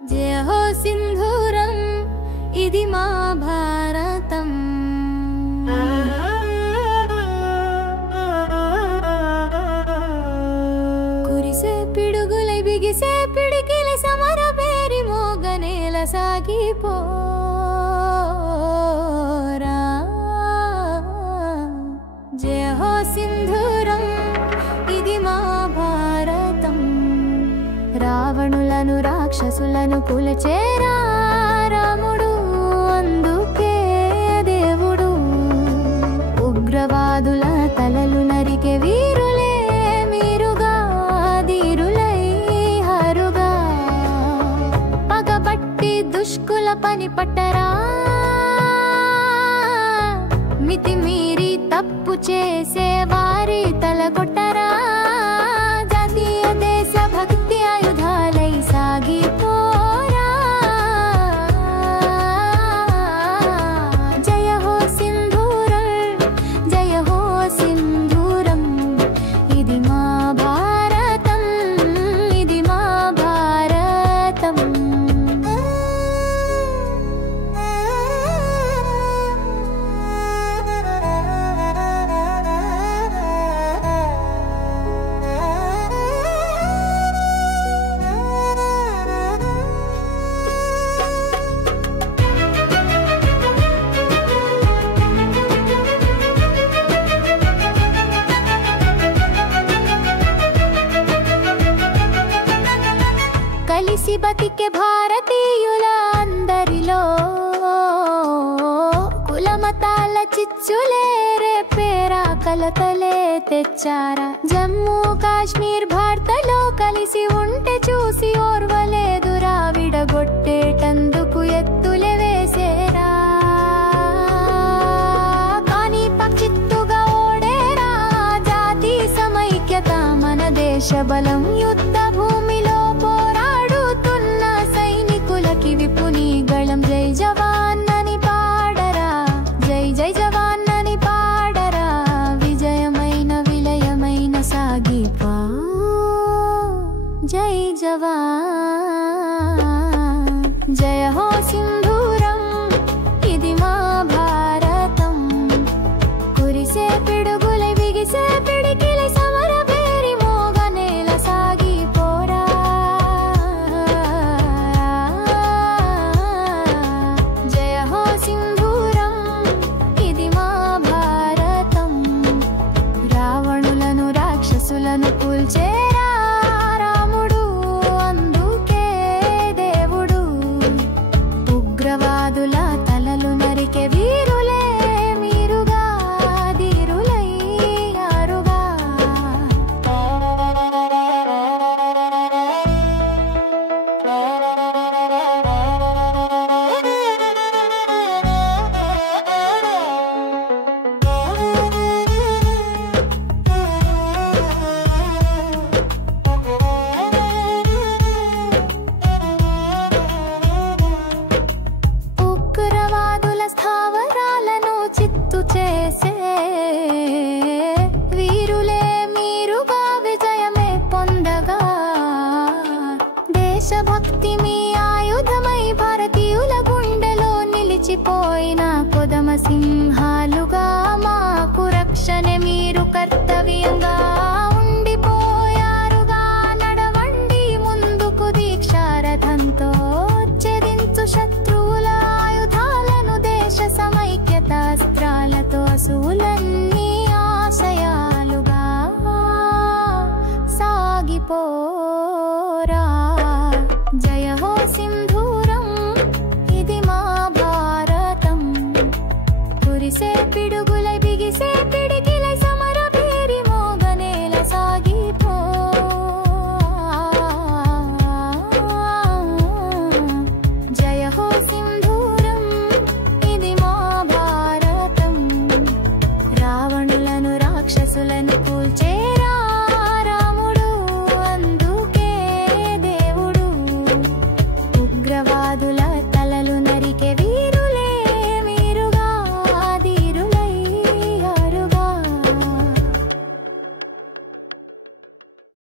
జయ హో సింధూరం ఇది మా భారతం. కురిసే పిడుగులై బిగిసే పిడికిలి సమర పేరి మోగనేల సాగిపోరా. జయ హో సింధూరం ఇది మా భారతం. రావణులను రాక్షసులను కూల్చేరా రాముడు, అందుకే దేవుడు. ఉగ్రవాదుల తలలు నరికే వీరులే మీరుగా, ధీరులై హరుగా. పగబట్టి దుష్కుల పని పట్టరా, మితిమీరి తప్పు చేసే వారి తల కొట్టరా. జాతీయ దేశ భక్తి ఆయుధాలై సాగిపోరా. జయ హో సింధూరం, జయ హో సింధూరం ఇది మా భారతం, ఇది మా భారతం. కలిసి బతికే భారతీయుల అందరిలో కులమతాల చిచ్చులే రేపేరా, కలతలే తెచ్చారా. జమ్మూ కాశ్మీర్ భారతలో కలిసి ఉంటే చూసి ఓర్వలేదురా, విడగొట్టేటందుకు ఎత్తులే వేసేరా. కానీ పక్షిత్తుగా ఓడేరా జాతి సమైక్యత మన దేశ బలం. యుద్ధ భూమిలో పోరాడుతున్న సైనికులకి విపుని గళం. జై జవాన్ అని పాడరా, జై జై జవాన్ అని పాడరా. విజయమైన విలయమైన సాగిపో, జై జవాన్. జయ హో సింధూరం ఇది మా భారతం. కురిసే పిడుగులై బిగిసే పిడికిలి సమర పేరి మోగనేల సాగిపోరా. జయ హో సింధూరం ఇది మా భారతం. రావణులను రాక్షసులను కూల్చేరా రాముడు, అందుకే దేవుడు. ఉగ్రవాదుల తలలు నరికే వీరులే మీరుగా, ధీరులై హరుగా. ఉగ్రవాదుల స్థావరాలను చిత్తు చేసే వీరులే మీరుగా, విజయమే పొందగా. దేశభక్తి మీ ఆయుధమై భారతీయుల గుండెలో నిలిచిపోయిన కొదమ సింహాలుగా. మాకు రక్షణే మీరు కర్తవ్యంగా ఉండిపోయారుగా. నడవండి ముందుకు దీక్షారథంతో, ఛేదించు శత్రువుల ఆయుధాలను. దేశ సమైక్యత అస్త్రాలతో అసువులన్నీ ఆశయాలుగా సాగిపోరా. జయ హో సింధూరం ఇది మా భారతం. కురిసే పిడుగు